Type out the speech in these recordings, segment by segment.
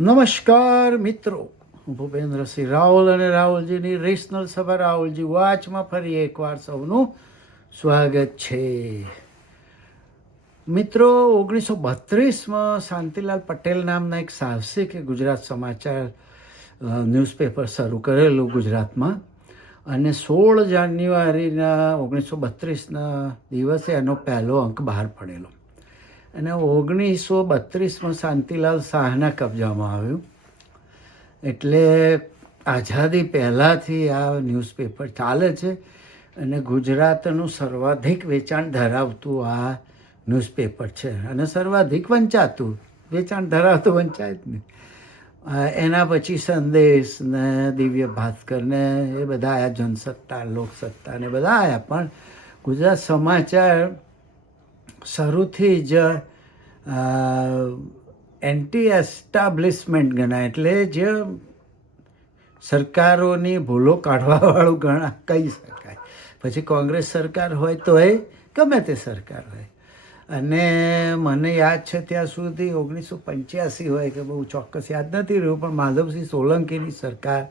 નમસ્કાર મિત્રો, હું ભૂપેન્દ્રસિંહ રાહુલ અને રાહુલજીની રેશનલ સભા રાહુલજી વાચમાં ફરી એકવાર સૌનું સ્વાગત છે. મિત્રો, ઓગણીસો બત્રીસમાં શાંતિલાલ પટેલ નામના એક સાહસિકે ગુજરાત સમાચાર ન્યૂઝપેપર શરૂ કરેલું ગુજરાતમાં અને સોળ જાન્યુઆરીના ઓગણીસો બત્રીસના દિવસે એનો પહેલો અંક બહાર પડેલો. અને ઓગણીસો બત્રીસમાં શાંતિલાલ શાહના કબજામાં આવ્યું. એટલે આઝાદી પહેલાંથી આ ન્યૂઝપેપર ચાલે છે અને ગુજરાતનું સર્વાધિક વેચાણ ધરાવતું આ ન્યૂઝપેપર છે. અને સર્વાધિક વંચાતું, વેચાણ ધરાવતું વંચાય એના પછી સંદેશ ને દિવ્ય ભાસ્કર ને એ બધા આયા, જનસત્તા, લોકસત્તા ને બધા આયા. પણ ગુજરાત સમાચાર શરૂથી જ એન્ટી એસ્ટાબ્લિશમેન્ટ ગણાય. એટલે જે સરકારોની ભૂલો કાઢવાવાળું ગણા, કહી શકાય. પછી કોંગ્રેસ સરકાર હોય તોય ગમે તે સરકાર હોય. અને મને યાદ છે ત્યાં સુધી ઓગણીસો પંચ્યાસી હોય કે બહુ ચોક્કસ યાદ નથી રહ્યું, પણ માધવસિંહ સોલંકીની સરકાર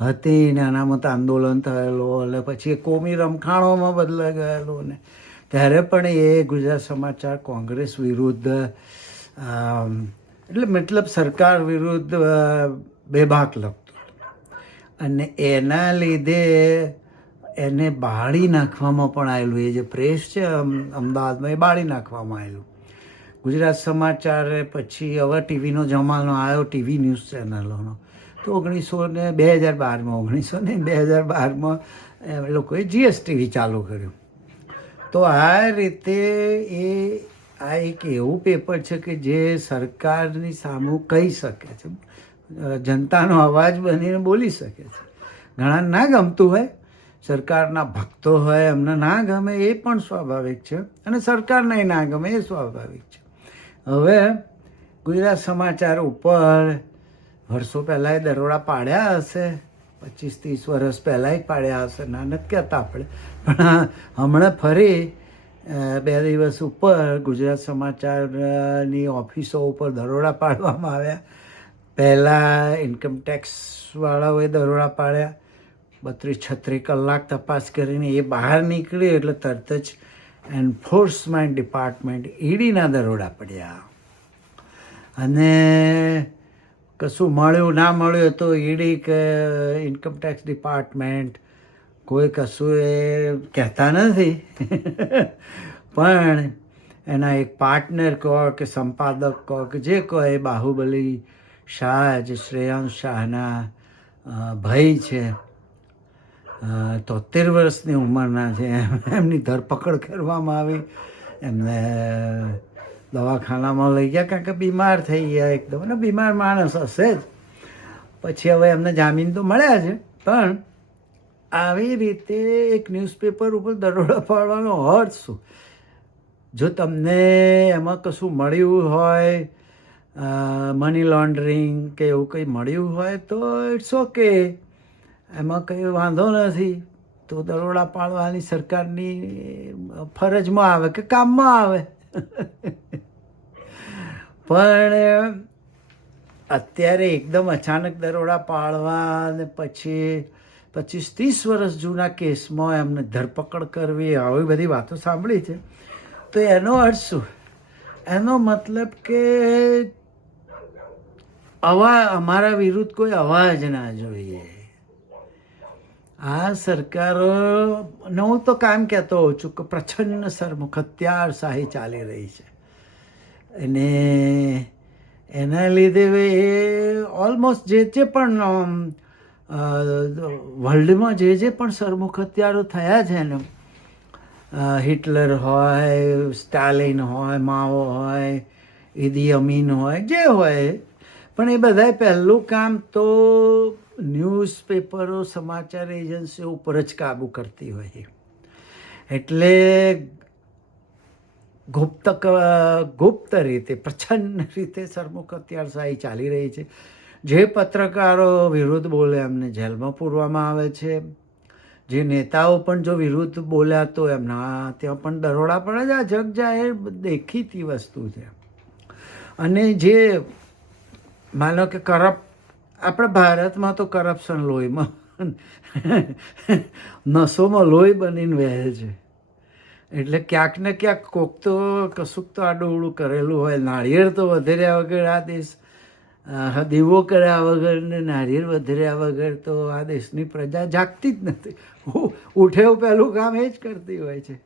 હતી ને અનામત આંદોલન થયેલું અને પછી એ કોમી રમખાણોમાં બદલાઈ ગયેલું ને ત્યારે પણ એ ગુજરાત સમાચાર કોંગ્રેસ વિરુદ્ધ એટલે મતલબ સરકાર વિરુદ્ધ બેભાક લખતું અને એના લીધે એને બાળી નાખવામાં પણ આવેલું, એ જે પ્રેસ છે અમ- અમદાવાદમાં એ બાળી નાખવામાં આવેલું. ગુજરાત સમાચાર પછી હવે ટીવીનો જમાનો આવ્યો, ટીવી ન્યૂઝ ચેનલોનો. તો ઓગણીસો ને બે હજાર બારમાં ઓગણીસો ને બે હજાર બારમાં લોકોએ જીએસટીવી ચાલુ કર્યું. તો આ રીતે એ આ એક એવું પેપર છે કે જે સરકારની સામું કહી શકે છે. જનતાનો અવાજ બનીને બોલી શકે છે. ઘણા ના ગમતું હોય. સરકારના ભક્તો હોય, એમને ના ગમે એ પણ સ્વાભાવિક છે અને સરકારને ના ગમે એ સ્વાભાવિક છે. હવે ગુજરાત સમાચાર ઉપર વર્ષો પહેલાં એ દરોડા પાડ્યા હશે. પચીસ ત્રીસ વર્ષ પહેલાંય પાડ્યા હશે. ના નથી કહેતા આપણે. પણ હમણાં ફરી બે દિવસ ઉપર ગુજરાત સમાચારની ઓફિસો ઉપર દરોડા પાડવામાં આવ્યા. પહેલાં ઇન્કમ ટેક્સવાળાઓએ દરોડા પાડ્યા. બત્રીસ છત્રીસ કલાક તપાસ કરીને એ બહાર નીકળી એટલે તરત જ એન્ફોર્સમેન્ટ ડિપાર્ટમેન્ટ ઈડીના દરોડા પડ્યા. અને કશું મળ્યું, ના મળ્યું તો ઈડી કે ઇન્કમટેક્સ ડિપાર્ટમેન્ટ કોઈ કશું એ કહેતા નથી. પણ એના એક પાર્ટનર કહો કે સંપાદક કહો કે જે કહો એ બાહુબલી શાહ, જે શ્રેયાંશ શાહના ભાઈ છે. તોતેર વર્ષની ઉંમરના છે. એમની ધરપકડ કરવામાં આવી. એમને દવાખાનામાં લઈ ગયા કારણ કે બીમાર થઈ ગયા એકદમ. અને બીમાર માણસ હશે જ. પછી હવે એમને જામીન તો મળ્યા છે, પણ આવી રીતે એક ન્યૂઝપેપર ઉપર દરોડા પાડવાનો અર્થ શું? જો તમને એમાં કશું મળ્યું હોય મની લોન્ડરિંગ કે એવું કંઈ મળ્યું હોય તો ઇટ્સ ઓકે એમાં કંઈ વાંધો નથી. તો દરોડા પાડવાની સરકારની ફરજમાં આવે કે કામમાં આવે? પણ, અત્યારે એકદમ અચાનક દરોડા પાડવા અને પછી, પચીસ ત્રીસ વર્ષ જૂના કેસમાં એમને ધરપકડ કરવી, આવી બધી વાતો સાંભળી છે. તો એનો અર્થ શું? એનો મતલબ કે અવા, અમારા વિરુદ્ધ કોઈ અવાજ ના જોઈએ. આ સરકારો ને હું તો કામ કહેતો હોઉં છું કે પ્રચંડ સરમુખ અત્યારશાહી ચાલી રહી છે. અને એના લીધે એ ઓલમોસ્ટ જે જે પણ વર્લ્ડમાં જે જે પણ સરમુખ અત્યારો થયા છે ને હિટલર હોય, સ્ટાલિન હોય, માઓ હોય, ઈદી અમીન હોય, જે હોય, પણ એ બધાય પહેલું કામ તો ન્યૂઝપેપરો સમાચાર એજન્સીઓ ઉપર જ કાબૂ કરતી હોય એટલે ગુપ્ત ગુપ્ત રીતે, પ્રચંડ રીતે સરમુખ અત્યારશાહી ચાલી રહી છે. જે પત્રકારો વિરુદ્ધ બોલે એમને જેલમાં પૂરવામાં આવે છે. જે નેતાઓ પણ જો વિરુદ્ધ બોલ્યા તો એમના ત્યાં પણ દરોડા પડે છે આ જગ જાહેર દેખીતી વસ્તુ છે. અને જે માનો કે કરપ આપણે ભારતમાં તો કરપ્શન લોહીમાં. નસોમાં લોહી બનીને વહે છે. એટલે ક્યાંક ને ક્યાંક કોક તો કશુંક તો આડું કરેલું હોય. નાળિયેર તો વધેર્યા વગર આ દેશ દીવો કર્યા વગર ને નાળિયેર વધેર્યા વગર તો આ દેશની પ્રજા જાગતી જ નથી. ઉઠે પહેલું કામ એ જ કરતી હોય છે.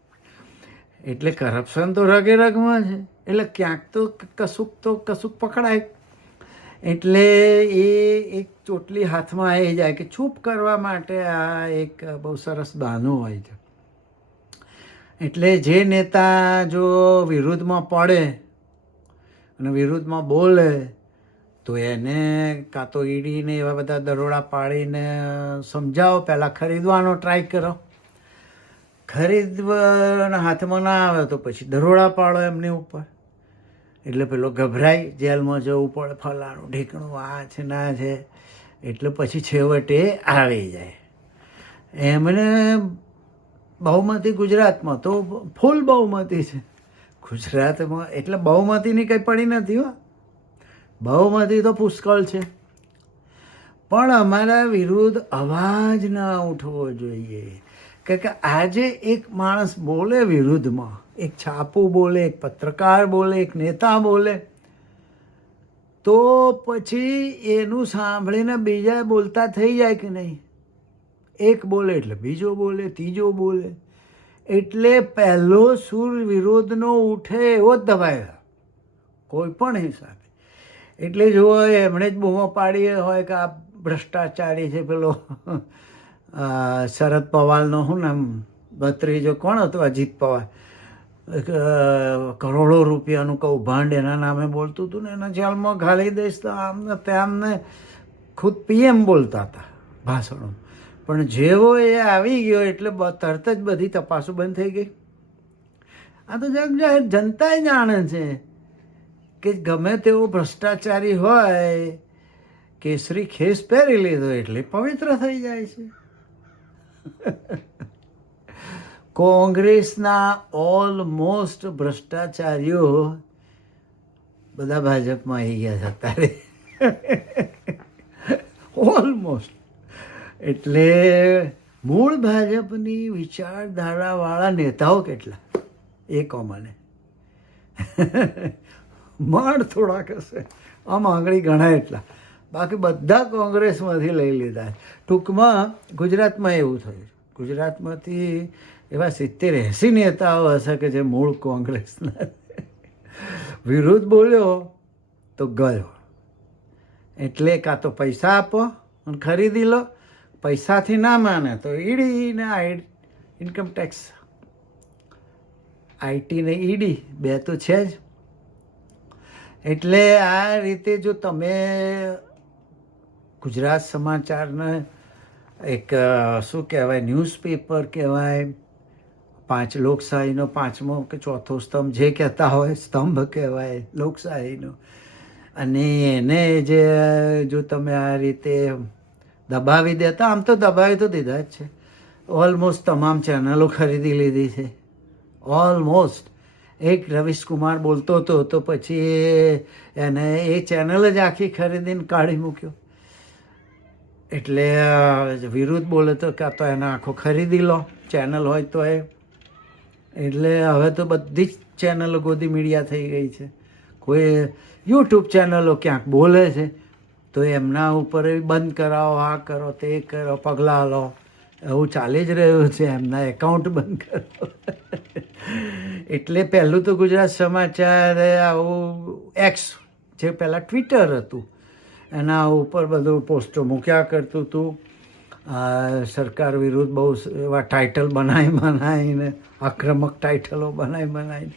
એટલે કરપ્શન તો રગે રગમાં છે. એટલે ક્યાંક તો કશુંક તો કશુંક પકડાય. એટલે એ એક ચોટલી હાથમાં આવી જાય કે છૂપ કરવા માટે આ એક બહુ સરસ બહાનું હોય છે. એટલે જે નેતા જો વિરુદ્ધમાં પડે અને વિરુદ્ધમાં બોલે, તો એને કાં તો ઈડીને એવા બધા દરોડા પાડીને સમજાવો, પહેલાં ખરીદવાનો ટ્રાય કરો. ખરીદવાના હાથમાં ના આવે તો પછી દરોડા પાડો એમની ઉપર. એટલે પેલો ગભરાય જેલમાં જવું પડે, ફલાણું ઢીકણું, આ છે, ના છે. એટલે પછી છેવટે આવી જાય. એમને બહુમતી ગુજરાતમાં તો ફૂલ બહુમતી છે. ગુજરાતમાં એટલે બહુમતીની કંઈ પડી નથી, હો. બહુમતી તો પુષ્કળ છે. પણ અમારા વિરુદ્ધ અવાજ ના ઉઠવો જોઈએ. કે આજે એક માણસ બોલે વિરુદ્ધમાં. એક છાપું બોલે, એક પત્રકાર બોલે, એક નેતા બોલે. તો પછી એનું સાંભળીને બીજા બોલતા થઈ જાય કે નહીં? એક બોલે એટલે બીજો બોલે, ત્રીજો બોલે. એટલે પહેલો સુર વિરોધનો ઉઠે એવો જ દબાયેલા. કોઈ પણ હિસાબે. એટલે જો એમણે જ બૂમો પાડી હોય કે આ ભ્રષ્ટાચારી છે પેલો. શરદ પવારનો શું નામ ભત્રીજો કોણ હતો, અજીત પવાર. કરોડો રૂપિયાનું કૌભાંડ એના નામે બોલતું હતું ને, એના જેલમાં ઘાલી દઈશ તો આમને તેમને ખુદ પીએમ બોલતા હતા ભાષણો. પણ જેવો એ આવી ગયો એટલે તરત જ બધી તપાસો બંધ થઈ ગઈ. આ તો જગ જાહેર જનતાએ જાણે છે કે ગમે તેવો ભ્રષ્ટાચારી હોય, કેસરી ખેસ પહેરી લીધો એટલે પવિત્ર થઈ જાય છે. કોંગ્રેસના ઓલમોસ્ટ ભ્રષ્ટાચારીઓ બધા ભાજપમાં આવી ગયા અત્યારે. ઓલમોસ્ટ એટલે મૂળ ભાજપની વિચારધારાવાળા નેતાઓ કેટલા? એ કોમને માંડ થોડાક હશે. આમ આંગળી ગણાય એટલા. બાકી બધા કોંગ્રેસમાંથી લઈ લીધા ટૂંકમાં ગુજરાતમાં એવું થયું ગુજરાતમાંથી એવા સિત્તેર એંસી નેતાઓ હશે કે જે મૂળ કોંગ્રેસના વિરુદ્ધ બોલ્યો તો ગયો. એટલે કાં તો પૈસા આપો અને ખરીદી લો. પૈસાથી ના માને તો ઈડી ને આઈ ઇન્કમ ટેક્સ આઈટી ને ઈડી, બે તો છે જ. એટલે આ રીતે જો તમે ગુજરાત સમાચારને એક શું કહેવાય, ન્યૂઝપેપર કહેવાય, પાંચ લોકશાહીનો પાંચમો કે ચોથો સ્તંભ જે કહેતા હોય, સ્તંભ કહેવાય, લોકશાહીનો. અને એને જે, જો તમે આ રીતે દબાવી દેતા, આમ તો દબાવી તો દીધા જ છે. ઓલમોસ્ટ તમામ ચેનલો ખરીદી લીધી છે. ઓલમોસ્ટ એક રવિશ કુમાર બોલતો હતો તો પછી એને એ ચેનલ જ આખી ખરીદીને કાઢી મૂક્યો. એટલે વિરુદ્ધ બોલે તો કાં તો એને આખો ખરીદી લો ચેનલ હોય તો એ. એટલે હવે તો બધી જ ચેનલો ગોદી મીડિયા થઈ ગઈ છે. કોઈ યુટ્યુબ ચેનલો ક્યાંક બોલે છે, તો એમના ઉપર બંધ કરાવો, આ કરો, તે કરો, પગલાં લો. એવું ચાલી જ રહ્યું છે, એમના એકાઉન્ટ બંધ કરો. એટલે પહેલું તો ગુજરાત સમાચાર આવું એક્સ જે પહેલાં ટ્વિટર હતું એના ઉપર બધું પોસ્ટો મૂક્યા કરતું હતું સરકાર વિરુદ્ધ બહુ એવા ટાઇટલ બનાવી બનાવીને આક્રમક ટાઇટલો બનાવી બનાવીને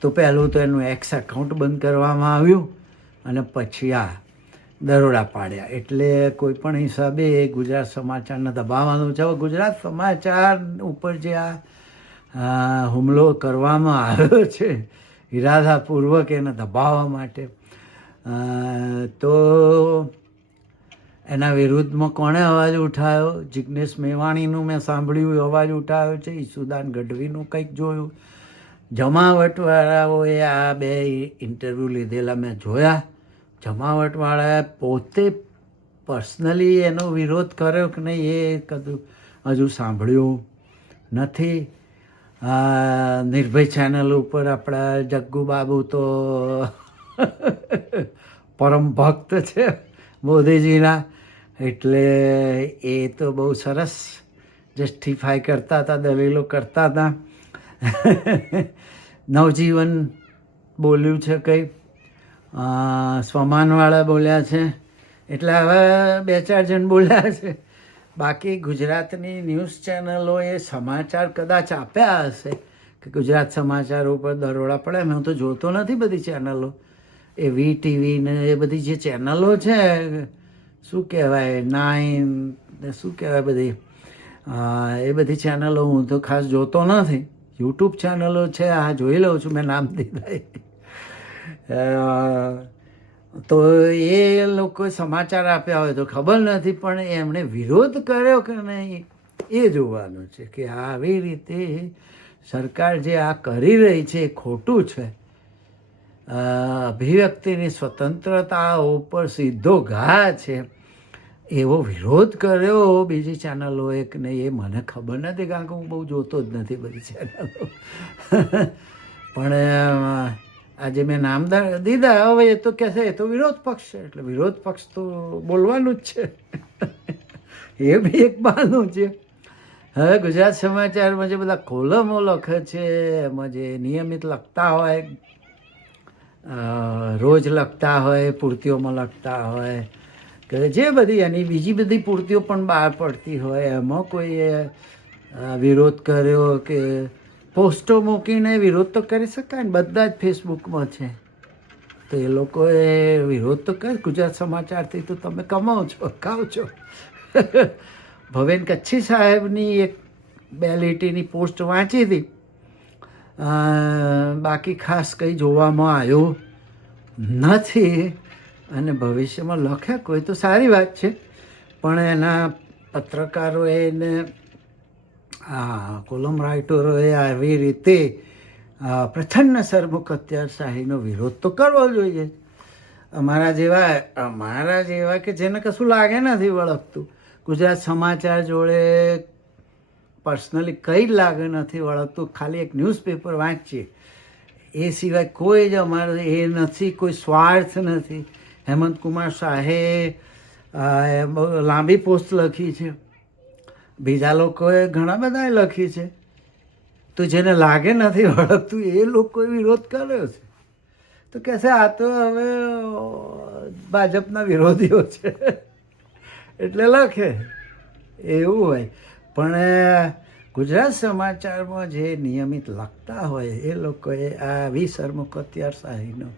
તો પહેલું તો એનું એક્સ એકાઉન્ટ બંધ કરવામાં આવ્યું અને પછી આ દરોડા પાડ્યા. એટલે કોઈ પણ હિસાબે ગુજરાત સમાચારને દબાવવાનું છે. હવે ગુજરાત સમાચાર ઉપર જે આ હુમલો કરવામાં આવ્યો છે ઇરાદાપૂર્વક એને દબાવવા માટે તો એના વિરુદ્ધમાં કોણે અવાજ ઉઠાવ્યો જિગ્નેશ મેવાણીનું મેં સાંભળ્યું અવાજ ઉઠાવ્યો છે. ઈસુદાન ગઢવીનું કંઈક જોયું. જમાવટવાળાઓએ આ બે ઇન્ટરવ્યૂ લીધેલા મેં જોયા. જમાવટવાળાએ પોતે પર્સનલી એનો વિરોધ કર્યો કે નહીં, એ કદું હજુ સાંભળ્યું નથી. નિર્ભય ચેનલ ઉપર આપણા જગ્ગુ બાબુ તો પરમ ભક્ત છે મોદીજીના. એટલે એ તો બહુ સરસ જસ્ટિફાય કરતા હતા, દલીલો કરતા હતા. નવજીવન બોલ્યું છે કંઈ. સ્વમાનવાળા બોલ્યા છે. એટલે હવે બે ચાર જણ બોલ્યા છે. બાકી ગુજરાતની ન્યૂઝ ચેનલોએ સમાચાર કદાચ આપ્યા હશે કે ગુજરાત સમાચાર ઉપર દરોડા પડે. હું તો જોતો નથી બધી ચેનલો. એ વી ટીવી ને એ બધી જે ચેનલો છે, શું કહેવાય નાઇન શું કહેવાય બધી એ બધી ચેનલો હું તો ખાસ જોતો નથી. યુટ્યુબ ચેનલો છે, આ જોઈ લઉં છું, મેં નામ દીધા તો એ લોકો સમાચાર આપ્યા હોય તો ખબર નથી, પણ એમણે વિરોધ કર્યો કે નહીં, એ જોવાનું છે કે આવી રીતે સરકાર જે આ કરી રહી છે, એ ખોટું છે. અભિવ્યક્તિની સ્વતંત્રતા ઉપર સીધો ઘા છે. એવો વિરોધ કર્યો બીજી ચેનલો એક નહીં એ મને ખબર નથી કારણ કે હું બહુ જોતો જ નથી બધી ચેનલો પણ આજે મેં નામ દીધા. હવે એ તો કહેશે એ તો વિરોધ પક્ષ છે. એટલે વિરોધ પક્ષ તો બોલવાનું જ છે. એ બી એક બહાનું છે. હવે ગુજરાત સમાચારમાં જે બધા કોલમો લખે છે, એમાં જે નિયમિત લખતા હોય રોજ લખતા હોય, પૂર્તિઓમાં લખતા હોય, કે જે બધી, એની બીજી બધી પૂર્તિઓ પણ બહાર પડતી હોય. એમાં કોઈએ વિરોધ કર્યો કે પોસ્ટો મૂકીને વિરોધ તો કરી શકાય ને, બધા જ ફેસબુકમાં છે. તો એ લોકોએ વિરોધ તો કરે ગુજરાત સમાચારથી તો તમે કમાઓ છો ખાઓ છો. ભવેન કચ્છી સાહેબની એક બે લીટીની પોસ્ટ વાંચી હતી. બાકી ખાસ કંઈ જોવામાં આવ્યું નથી અને ભવિષ્યમાં લખ્યા કોઈ તો સારી વાત છે. પણ એના પત્રકારોએ એને આ કોલમ રાઇટરોએ આવી રીતે પ્રચંડ સરમુખ અત્યારશાહીનો વિરોધ તો કરવો જોઈએ. અમારા જેવા અમારા જેવા કે જેને કશું લાગે નથી વળગતું. ગુજરાત સમાચાર જોડે પર્સનલી કંઈ જ લાગે નથી વળગતું. ખાલી એક ન્યૂઝપેપર વાંચીએ. એ સિવાય કોઈ જ અમારે એ નથી, કોઈ સ્વાર્થ નથી. હેમંત કુમાર શાહે લાંબી પોસ્ટ લખી છે. બીજા લોકોએ ઘણા બધાએ લખી છે. તો જેને લાગે નથી વળગતું, એ લોકોએ વિરોધ કર્યો છે. તો કહેશે આ તો હવે ભાજપના વિરોધીઓ છે. એટલે લખે. એવું હોય. પણ ગુજરાત સમાચારમાં જે નિયમિત લખતા હોય એ લોકોએ આ વિસરમુખ અત્યારશાહીનો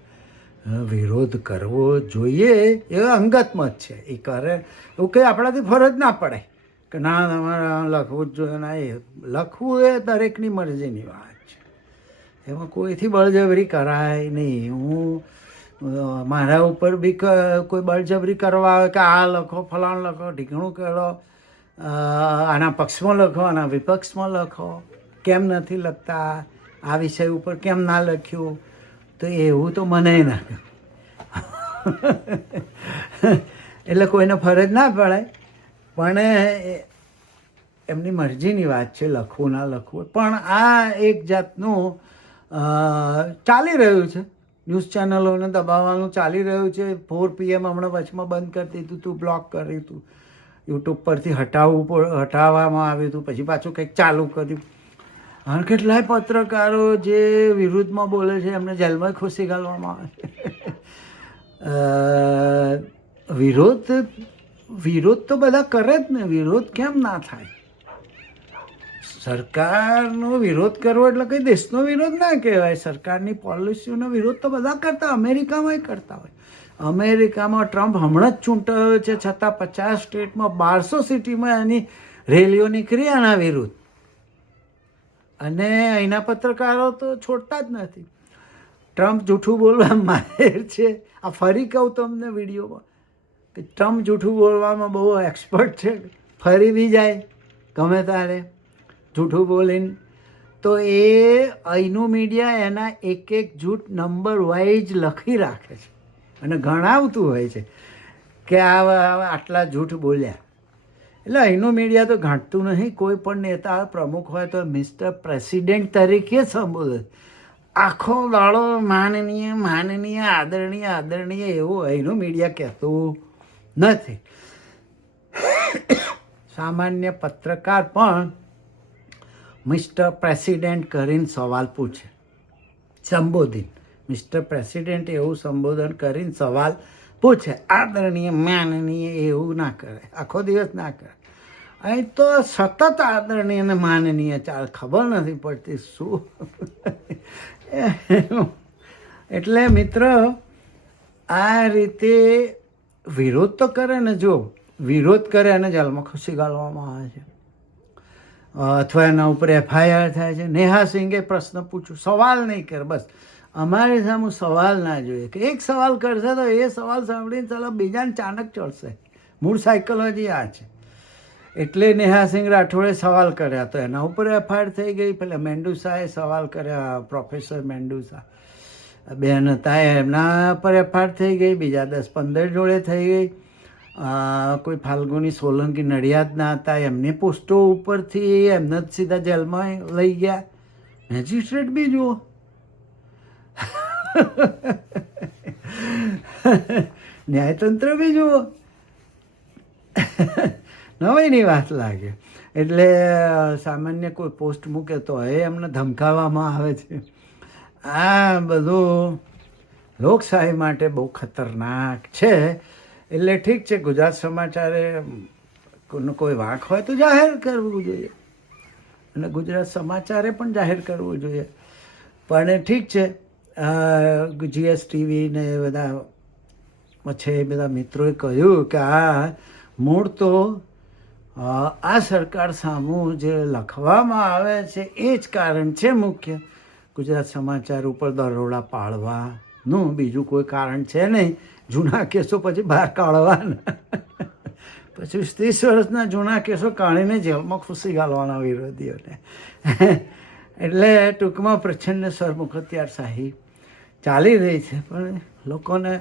અ, વિરોધ કરવો જોઈએ એ અંગત મત છે. એ કરે એવું કંઈ આપણાથી ફરજ ના પડે કે ના તમારે લખવું જ જોઈએ ના એ લખવું એ દરેકની મરજીની વાત છે. એમાં કોઈથી બળજબરી કરાય નહીં. હું મારા ઉપર બી કોઈ બળજબરી કરવા આવે કે આ લખો ફલાણ લખો ઢીકણું કરો આના પક્ષમાં લખો, આના વિપક્ષમાં લખો. કેમ નથી લખતા? આ વિષય ઉપર કેમ ના લખ્યું? તો એવું તો મને ના એટલે કોઈને ફરજ ના પડે. પણ એમની મરજીની વાત છે, લખવું ના લખવું. પણ આ એક જાતનું ચાલી રહ્યું છે. ન્યૂઝ ચેનલોને દબાવવાનું ચાલી રહ્યું છે. ફોર પીએમ હમણાં વચમાં બંધ કરી દીધું હતું બ્લોક કર્યું હતું યુટ્યુબ પરથી હટાવવું હટાવવામાં આવ્યું હતું. પછી પાછું કંઈક ચાલુ કર્યું. અને કેટલાય પત્રકારો જે વિરુદ્ધમાં બોલે છે, એમને જેલમાં ખુશી ઘાલવામાં આવે. વિરોધ વિરોધ તો બધા કરે જ ને. વિરોધ કેમ ના થાય? સરકારનો વિરોધ કરવો એટલે કંઈ દેશનો વિરોધ ના કહેવાય. સરકારની પોલિસીઓનો વિરોધ તો બધા કરતા, અમેરિકામાંય કરતા હોય. અમેરિકામાં ટ્રમ્પ હમણાં જ ચૂંટાયો છે, છતાં પચાસ સ્ટેટમાં બારસો સિટીમાં એની રેલીઓ નીકળી આના વિરુદ્ધ. અને અહીંના પત્રકારો તો છોડતા જ નથી. ટ્રમ્પ જૂઠું બોલવા માહેર છે. આ ફરી કહું તમને વિડીયોમાં કે ટ્રમ્પ જૂઠું બોલવામાં બહુ એક્સપર્ટ છે. ફરી બી જાય, ગમે તારે જૂઠું બોલીને. તો એ અહીંનું મીડિયા એના એક એક જૂઠ નંબર વાઇઝ લખી રાખે છે. અને ગણાવતું હોય છે કે આ આટલા જૂઠ બોલ્યા. એટલે અહીંનું મીડિયા તો ઘાંટતું નહીં, કોઈ પણ નેતા, પ્રમુખ હોય તો મિસ્ટર પ્રેસિડેન્ટ તરીકે સંબોધે. આખો દાડો માનનીય માનનીય, આદરણીય આદરણીય એવું અહીંનું મીડિયા કહેતું નથી. સામાન્ય પત્રકાર પણ મિસ્ટર પ્રેસિડેન્ટ કરીને સવાલ પૂછે સંબોધિત મિસ્ટર પ્રેસિડેન્ટ એવું સંબોધન કરીને સવાલ પૂછે, આદરણીય, માનનીય એવું ના કરે, આખો દિવસ ના કરે. અહીં તો સતત આદરણીય અને માનનીય ચાલ ખબર નથી પડતી શું. એટલે મિત્ર, આ રીતે વિરોધ તો કરે ને જો, વિરોધ કરે અને જેલમાં ખુશી ગાળવામાં આવે છે. અથવા એના ઉપર એફઆઈઆર થાય છે. નેહા સિંઘે પ્રશ્ન પૂછ્યું, સવાલ નહીં કર, બસ. અમારી સામે સવાલ ના જોઈએ. કે એક સવાલ કરશે તો એ સવાલ સાંભળીને ચાલો બીજાને ચાણક ચડશે મૂળ સાયકોલોજી આ છે. એટલે નેહા સિંહ રાઠોડે સવાલ કર્યા તો એના ઉપર એફઆઈઆર થઈ ગઈ. પેલા મેન્ડુસાએ સવાલ કર્યા, પ્રોફેસર મેન્ડુસા બેન હતા, એમના પર એફઆઈઆર થઈ ગઈ. બીજા દસ પંદર જોડે થઈ ગઈ. કોઈ ફાલ્ગુની સોલંકી નડિયાદના હતા. એમની પોસ્ટો ઉપરથી એમને જ સીધા જેલમાં લઈ ગયા. મેજિસ્ટ્રેટ બી જુઓ. ન્યાયતંત્ર બી જુઓ. નવાઈની વાત લાગે. એટલે સામાન્ય કોઈ પોસ્ટ મૂકે તો એ એમને ધમકાવવામાં આવે છે. આ બધું લોકશાહી માટે બહુ ખતરનાક છે. એટલે ઠીક છે, ગુજરાત સમાચારે કોઈ વાંક હોય તો જાહેર કરવું જોઈએ. અને ગુજરાત સમાચારે પણ જાહેર કરવું જોઈએ. પણ ઠીક છે જીએસ ટીવી ને બધા પછી બધા મિત્રોએ કહ્યું કે આ મૂળ તો આ સરકાર સામું જે લખવામાં આવે છે એ જ કારણ છે મુખ્ય. ગુજરાત સમાચાર ઉપર દરોડા પાડવાનું બીજું કોઈ કારણ છે નહીં. જૂના કેસો પછી બહાર કાઢવાના. પછી ત્રીસ વર્ષના જૂના કેસો કાઢીને જેલમાં ખુશી ગાળવાના વિરોધીઓને. એટલે ટૂંકમાં પ્રચંડ સરમુખત્યારશાહી ચાલી રહી છે, પણ લોકોને,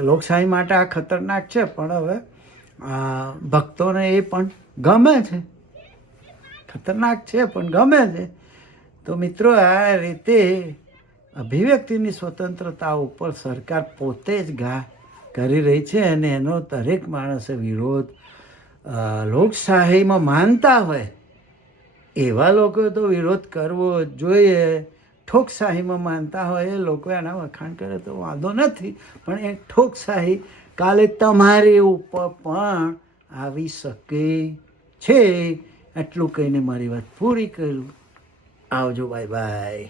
લોકશાહી માટે આ ખતરનાક છે, પણ હવે ભક્તોને એ પણ ગમે છે. ખતરનાક છે, પણ ગમે છે. તો મિત્રો, આ રીતે અભિવ્યક્તિની સ્વતંત્રતા ઉપર સરકાર પોતે જ ઘા કરી રહી છે અને એનો દરેક માણસે વિરોધ લોકશાહીમાં માનતા હોય, એવા લોકો તો વિરોધ કરવો જોઈએ. ઠોકશાહીમાં માનતા હોય એ લોકો એના વખાણ કરે તો વાંધો નથી. પણ એ ઠોકશાહી કાલે તમારી ઉપર પણ આવી શકે છે. એટલું કહીને મારી વાત પૂરી કરું. આવજો બાય બાય